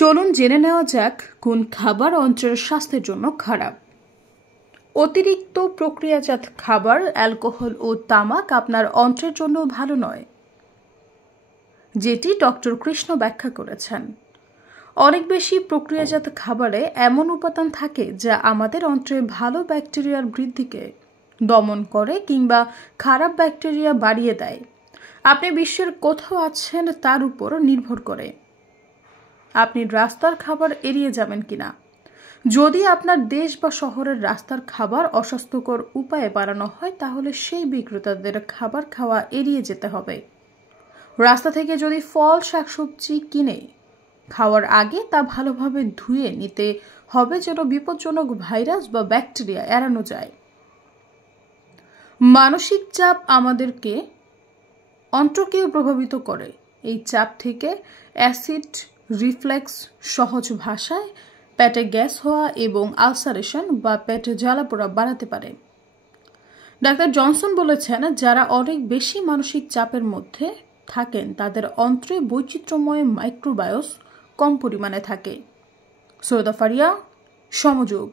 চলুন জেনে নেওয়া যাক কোন খাবার অন্ত্রের স্বাস্থ্যের জন্য খারাপ। অতিরিক্ত প্রক্রিয়াজাত খাবার, অ্যালকোহল ও তামাক আপনার অন্ত্রের জন্য ভালো নয়, যেটি ডক্টর কৃষ্ণ ব্যাখ্যা করেছেন। অনেক বেশি প্রক্রিয়াজাত খাবারে এমন উপাদান থাকে যা আমাদের অন্ত্রে ভালো ব্যাকটেরিয়ার বৃদ্ধিকে দমন করে কিংবা খারাপ ব্যাকটেরিয়া বাড়িয়ে দেয়। আপনি বিশ্বের কোথাও আছেন তার উপর নির্ভর করে আপনি রাস্তার খাবার এড়িয়ে যাবেন কিনা। যদি আপনার দেশ বা শহরের রাস্তার খাবার অস্বাস্থ্যকর উপায়ে বানানো হয়, তাহলে সেই বিক্রেতাদের খাবার খাওয়া এড়িয়ে যেতে হবে। রাস্তা থেকে যদি ফল শাকসবজি কিনে খাওয়ার আগে তা ভালোভাবে ধুয়ে নিতে হবে, যেন বিপজ্জনক ভাইরাস বা ব্যাকটেরিয়া এড়ানো যায়। মানসিক চাপ আমাদেরকে অন্ত্রকেও প্রভাবিত করে। এই চাপ থেকে অ্যাসিড রিফ্লেক্স, সহজ ভাষায় পেটে গ্যাস হওয়া এবং আলসারেশন বা পেটে জ্বালাপোড়া বাড়াতে পারে। ডাক্তার জনসন বলেছেন, যারা অনেক বেশি মানসিক চাপের মধ্যে থাকেন তাদের অন্ত্রে বৈচিত্র্যময় মাইক্রোবায়োস কম পরিমাণে থাকে। সৈয়দা ফারিয়া, সমযোগ।